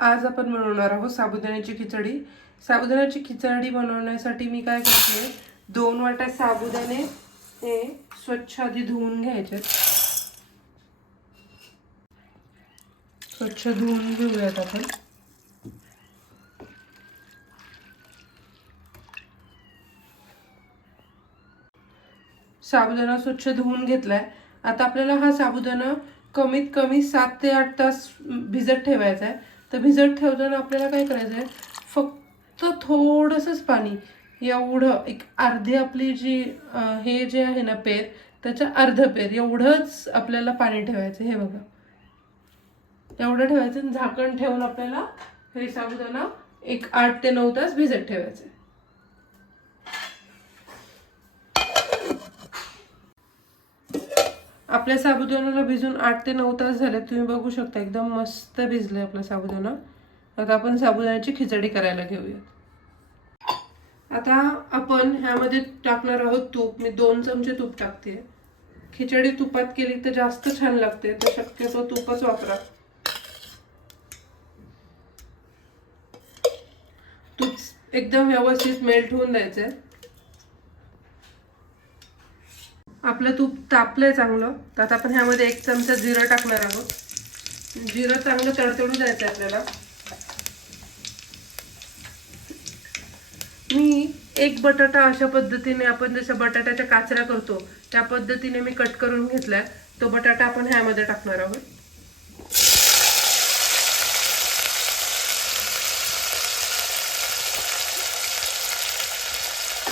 आज आपण बनवणार आहोत साबुदाण्याची खिचडी. साबुदाण्याची खिचडी बनवण्यासाठी मी काय करते, 2 वाट्या साबुदाणे हे स्वच्छ आधी धुवून घ्यायचे. स्वच्छ धुवून घेऊयात आपण. साबुदाणा स्वच्छ धुवून घेतलाय. आता आपल्याला हा साबुदाणा कमीत कमी 7 ते 8 तास भिजत ठेवायचा आहे. तर भिजत ठेवताना आपल्याला काय करायचं आहे, फक्त थोडंसंच पाणी, एवढं एक अर्धी आपली जी हे जे आहे ना पेर, त्याचं अर्ध पेर एवढंच आपल्याला पाणी ठेवायचं. हे बघा, एवढं ठेवायचं. झाकण ठेवून आपल्याला हे साबुदाणा एक 8 ते 9 तास भिजत ठेवायचं. आपल्या साबुदाण्याला भिजून 8 ते 9 तास झाले. तुम्ही बघू शकता एकदम मस्त भिजले आपला साबुदाणा. आता आपण साबुदाण्याची खिचडी करायला घेऊया. आता आपण ह्यामध्ये टाकणार आहोत तूप. मी 2 चमचे तूप टाकते. खिचडी तुपात केली तर जास्त छान लागते, तर शक्यतो तूपच वापरा. तूप एकदम व्यवस्थित मेल्ट होऊन द्यायचंय. आपलं तूप तापलंय चांगलं. तर आता आपण ह्यामध्ये 1 चमचा जिरं टाकणार आहोत. जिरं चांगलं तडतडू द्यायचं आपल्याला. मी एक बटाटा अशा पद्धतीने, आपण जसं बटाट्याच्या काचऱ्या करतो त्या पद्धतीने मी कट करून घेतलाय. तो बटाटा आपण ह्यामध्ये टाकणार आहोत.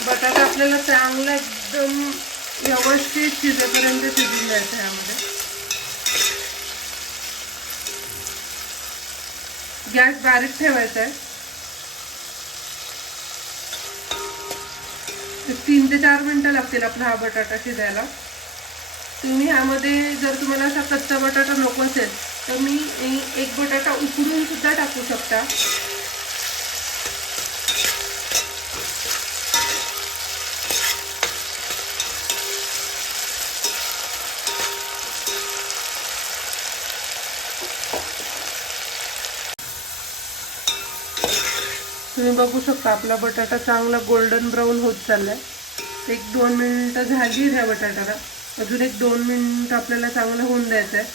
बटाटा आपल्याला चांगला एकदम व्यवस्थित शिजेपर्यंत शिजून द्यायचं. ह्यामध्ये गॅस बारीक ठेवायचा आहे. 3 ते 4 मिनिटं लागतील आपला हा बटाटा शिजायला. तुम्ही ह्यामध्ये जर तुम्हाला असा कच्चा बटाटा नको असेल तर मी एक बटाटा उकडून सुद्धा टाकू शकता. तुम्ही बघू शकता आपला बटाटा चांगला गोल्डन ब्राऊन होत चाललाय. 1-2 मिनिटं झाली ह्या बटाट्याला. अजून 1-2 मिनिटं आपल्याला चांगलं होऊन द्यायचं आहे.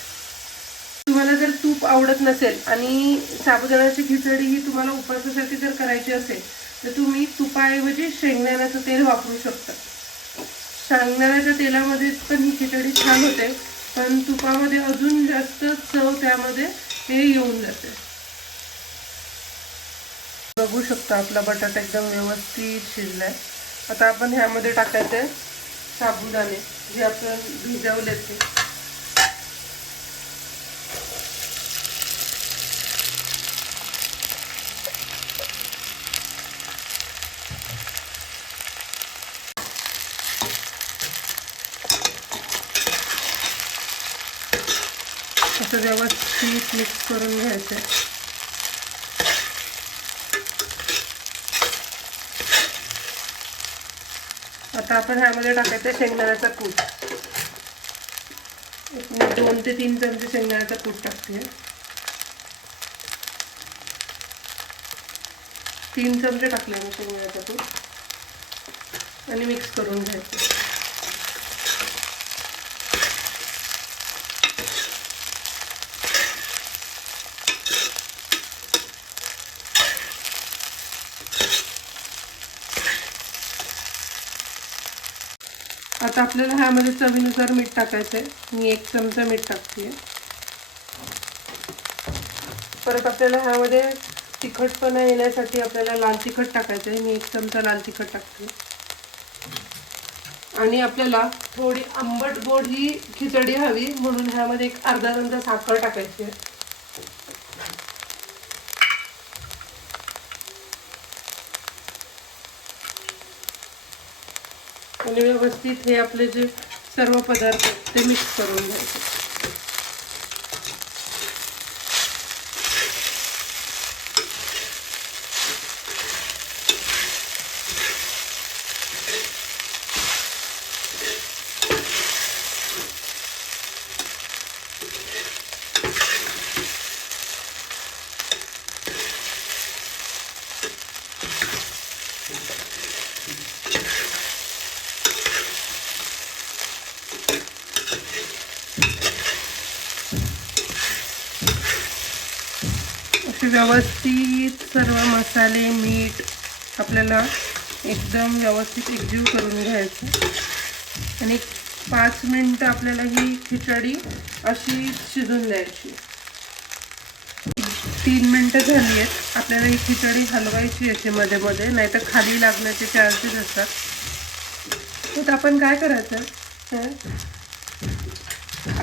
तुम्हाला जर तूप आवडत नसेल आणि साबुदाण्याची खिचडी ही तुम्हाला उपवासासाठी जर करायची असेल तर तुम्ही तुपाऐवजी शेंगदाण्याचं तेल वापरू शकता. शेंगदाण्याच्या तेलामध्ये पण ही खिचडी छान होते, पण तुपामध्ये अजून जास्त चव त्यामध्ये हे येऊन जाते. बघू शकता आपला बटाटा एकदम व्यवस्थित शिजलाय. आता आपण ह्यामध्ये टाकायचे साबुदाणे जे आपण भिजवले ते. असं व्यवस्थित मिक्स करून घ्यायचं. आता आपण ह्यामध्ये टाकायचं शेंगदाण्याचा कूट. 2 ते 3 चमचे शेंगदाण्याचा कूट टाकते. 3 चमचे टाकले मी शेंगदाण्याचा कूट आणि मिक्स करून घ्यायचं. आता आपल्याला ह्यामध्ये चवीनुसार मीठ टाकायचं आहे. मी 1 चमचा मीठ टाकते. परत आपल्याला ह्यामध्ये तिखटपणा येण्यासाठी आपल्याला लाल तिखट टाकायचं आहे. मी 1 चमचा लाल तिखट टाकते. आणि आपल्याला थोडी आंबट गोड ही खिचडी हवी म्हणून ह्यामध्ये 1 अर्धा चमचा साखर टाकायची आहे. आणि व्यवस्थित हे आपले जे सर्व पदार्थ ते मिक्स करून घ्यायचे. असे व्यवस्थित सर्व मसाले मीठ आपल्याला एकदम व्यवस्थित एकजीव करून घ्यायचं आणि 5 मिनिटं आपल्याला ही खिचडी अशी शिजून द्यायची. 3 मिनिटं झाली आहेत. आपल्याला ही खिचडी हलवायची अशी मध्ये मध्ये, नाहीतर खाली लागण्याचे चान्सेस असतात. तर आपण काय करायचं,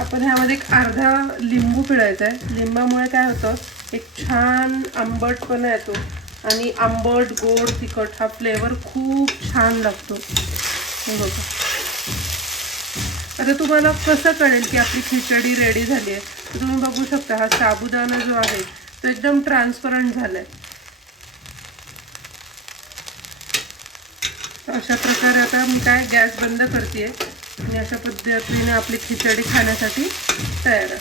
आपण ह्यामध्ये एक अर्धा लिंबू पिळायचा आहे. लिंबामुळे काय होतं, एक छान आंबटपणा येतो आणि आंबट गोड तिखट हा फ्लेवर खूप छान लागतो. बघा आता तुम्हाला कसं कळेल की आपली खिचडी रेडी झाली आहे, तर तुम्ही बघू शकता हा साबुदाणा जो आहे तो एकदम ट्रान्सपरंट झालाय. अशा प्रकारे आता मी काय गॅस बंद करते आणि अशा पद्धतीने आपली खिचडी खाण्यासाठी तयार आहे.